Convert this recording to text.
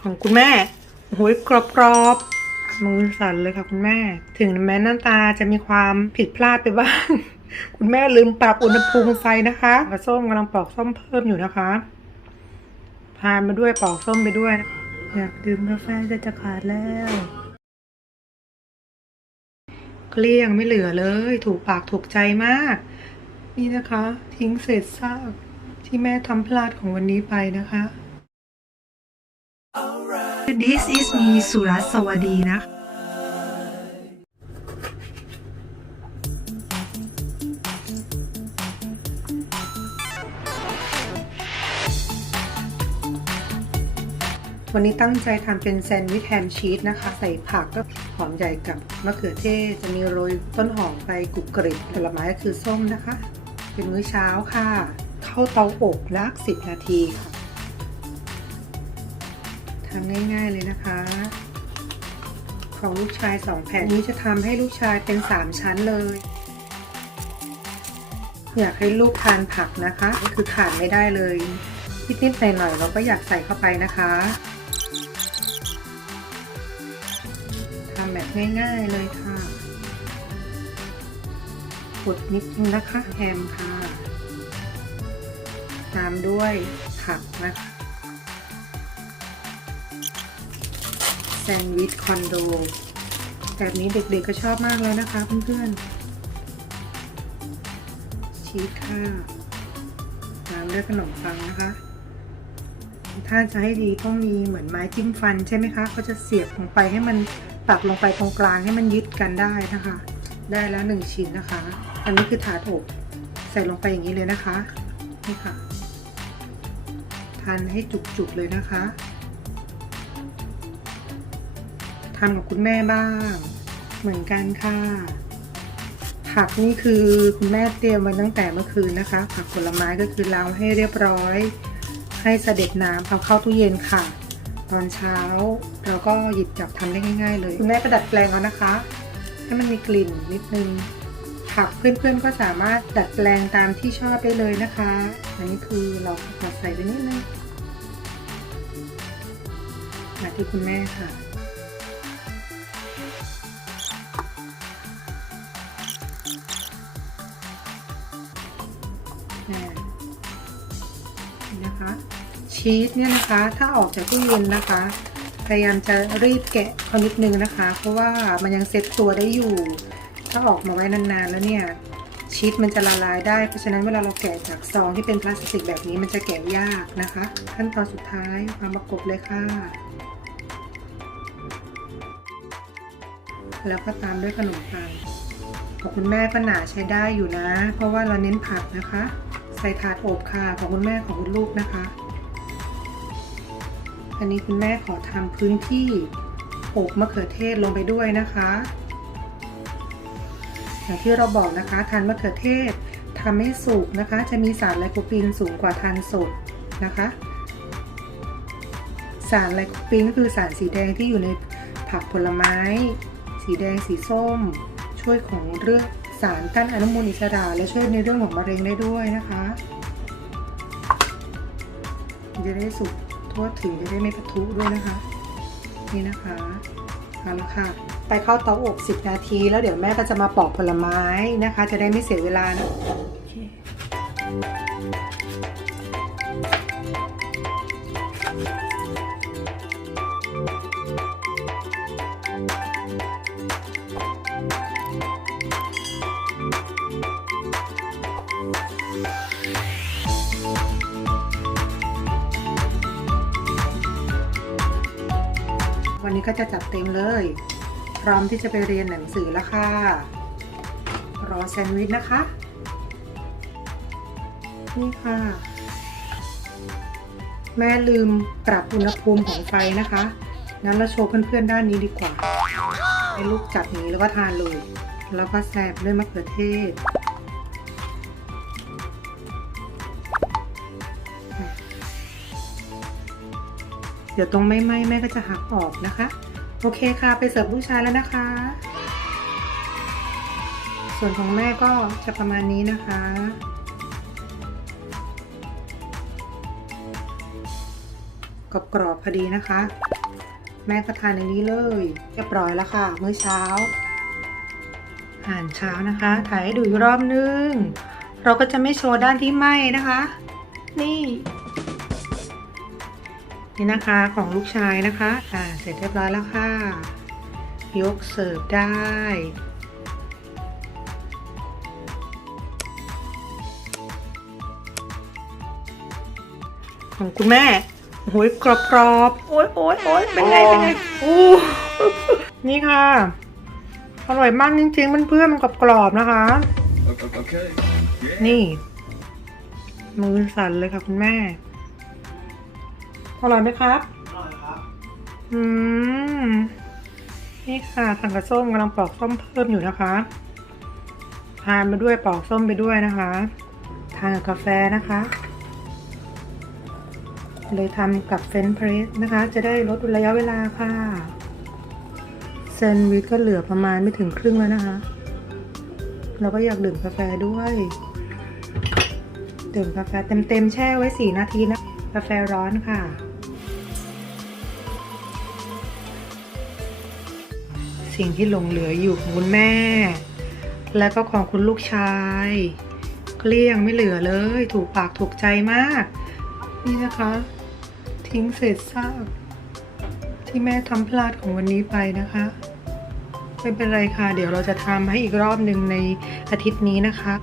ของคุณแม่โอ้ยกรอบกรอบมือสั่นเลยค่ะคุณแม่ ถึงแม้หน้าตาจะมีความผิดพลาดไปบ้าง คุณแม่ลืมปรับอุณหภูมิไฟนะคะกระส้มกำลังปอกส้มเพิ่มอยู่นะคะพานมาด้วยปอกส้มไปด้วย อยากดื่มกาแฟจะจะขาดแล้วเกลี้ยงไม่เหลือเลย ถูกปากถูกใจมาก นี่นะคะ ทิ้งเศษซากที่แม่ทำพลาดของวันนี้ไปนะคะ This is me สุรัสวดีนะวันนี้ตั้งใจทำเป็นแซนด์วิชแฮมชีสนะคะ ใส่ผักก็หอมใหญ่กับมะเขือเทศจะมีโรยต้นหอมไปกรุบกริบผลไม้ก็คือส้มนะคะ เป็นมื้อเช้าค่ะ เข้าเตาอบลักสิบนาทีค่ะ ทำง่าย ๆเลยนะคะ ของลูกชายสองแผ่นนี้จะทำให้ลูกชายเป็นสามชั้นเลย อยากให้ลูกทานผักนะคะคือขาดไม่ได้เลยนิดๆหน่อยๆเราก็อยากใส่เข้าไปนะคะทำแบบง่าย ๆเลยค่ะกดนิดนึงนะคะแฮมค่ะ ตามด้วยผักนะคะ แซนด์วิชคอนโด แบบนี้เด็กๆก็ชอบมากเลยนะคะเพื่อนๆ ชีสค่ะตามด้วยขนมปังนะคะ ถ้าจะให้ดีต้องมีเหมือนไม้จิ้มฟันใช่ไหมคะ ก็จะเสียบลงไปให้มันปักลงไปตรงกลางให้มันยึดกันได้นะคะ ได้แล้วหนึ่งชิ้นนะคะ อันนี้คือถาดอบใส่ลงไปอย่างนี้เลยนะคะ นี่ค่ะทานให้จุกๆเลยนะคะ ทำกับคุณแม่บ้าง เหมือนกันค่ะ ผักนี่คือคุณแม่เตรียมไว้ตั้งแต่เมื่อคืนนะคะ ผักผลไม้ก็คือล้างให้เรียบร้อย ให้เสด็จน้ำเอาเข้าตู้เย็นค่ะ ตอนเช้าเราก็หยิบจับทำได้ง่ายๆ เลย คุณแม่ประดัดแปลงเอานะคะ ให้มันมีกลิ่นนิดนึงผักเพื่อนๆก็สามารถดัดแปลงตามที่ชอบได้เลยนะคะ อันนี้คือเราขอใส่ไปนิดนึงมาที่คุณแม่ค่ะ นี่นะคะชีสเนี่ยนะคะ ถ้าออกจากตู้เย็นนะคะ พยายามจะรีบแกะเขานิดนึงนะคะ เพราะว่ามันยังเซ็ตตัวได้อยู่ ถ้าออกมาไว้นานๆแล้วเนี่ยชีสมันจะละลายได้ เพราะฉะนั้นเวลาเราแกะจากซองที่เป็นพลาสติกแบบนี้มันจะแกะยากนะคะ ขั้นตอนสุดท้ายความประกบเลยค่ะ แล้วก็ตามด้วยขนมปังของคุณแม่ก็หนาใช้ได้อยู่นะ เพราะว่าเราเน้นผักนะคะ ส่ถาดอบค่ะของคุณแม่ของคุณลูกนะคะ อันนี้คุณแม่ขอทำพื้นที่อบมะเขือเทศลงไปด้วยนะคะอย่างที่เราบอกนะคะทานมะเขือเทศทำให้สุกนะคะ จะมีสารไลโคปีนสูงกว่าทานสดนะคะ สารไลโคปีนก็คือสารสีแดงที่อยู่ในผักผลไม้ สีแดงสีส้ม ช่วยของเรื่อง สารต้นอนุมูลอิสระ และช่วยในเรื่องของมะเร็งได้ด้วยนะคะจะได้สุกทั่วถึงจะได้ไม่ปะทุด้วยนะคะ นี่นะคะเอาละค่ะไปเข้าเตาอบ 10 นาที แล้วเดี๋ยวแม่ก็จะมาปอกผลไม้นะคะ จะได้ไม่เสียเวลานะ วันนี้ก็จะจัดเต็มเลย พร้อมที่จะไปเรียนหนังสือแล้วค่ะ รอแซนด์วิชนะคะ นี่ค่ะ แม่ลืมปรับอุณหภูมิของไฟนะคะ งั้นเราโชว์เพื่อนๆด้านนี้ดีกว่าให้ลูกจับอย่างนี้แล้วก็ทานเลย แล้วก็แซบด้วยมะเขือเทศ เดี๋ยวตรงไม่ไหม้แม่ก็จะหักออกนะคะ โอเคค่ะไปเสิร์ฟลูกชายแล้วนะคะ ส่วนของแม่ก็จะประมาณนี้นะคะกรอบๆพอดีนะคะ แม่ก็ทานอย่างนี้เลยเรียบร้อยแล้วค่ะ มื้อเช้าอาหารเช้านะคะ ถ่ายให้ดูอีกรอบนึง เราก็จะไม่โชว์ด้านที่ไหม้นะคะ นี่ นี่นะคะของลูกชายนะคะ อ่า เสร็จเรียบร้อยแล้วค่ะ ยกเสิร์ฟได้ ของคุณแม่โอ้ยกรอบกรอบๆโอ้ยโอ้ยโอ้ยเป็นไง เป็นไงอู้นี่ค่ะ อร่อยมากจริงๆมันเพื่อนๆมันกรอบกรอบๆนะคะ Okay. นี่ มือสั่นเลยค่ะคุณแม่ อร่อยไหมครับ อร่อยครับ อืม นี่ค่ะทางกระส้มกำลังปอกส้มเพิ่มอยู่นะคะ ทานไปด้วยปอกส้มไปด้วยนะคะ ทานกับกาแฟนะคะ เลยทำกับเฟรนช์เพรสนะคะ จะได้ลดระยะเวลาค่ะแซนด์วิชก็เหลือประมาณไม่ถึงครึ่งแล้วนะคะ เราก็อยากดื่มกาแฟด้วยดื่มกาแฟเต็มๆแช่ไว้4นาทีนะ กาแฟร้อนค่ะ สิ่งที่หลงเหลืออยู่ของคุณแม่ และก็ของคุณลูกชาย เกลี้ยงไม่เหลือเลย ถูกปากถูกใจมาก นี่นะคะ ทิ้งเศษซากที่แม่ทำพลาดของวันนี้ไปนะคะไม่เป็นไรค่ะ เดี๋ยวเราจะทำให้อีกรอบหนึ่งในอาทิตย์นี้นะคะ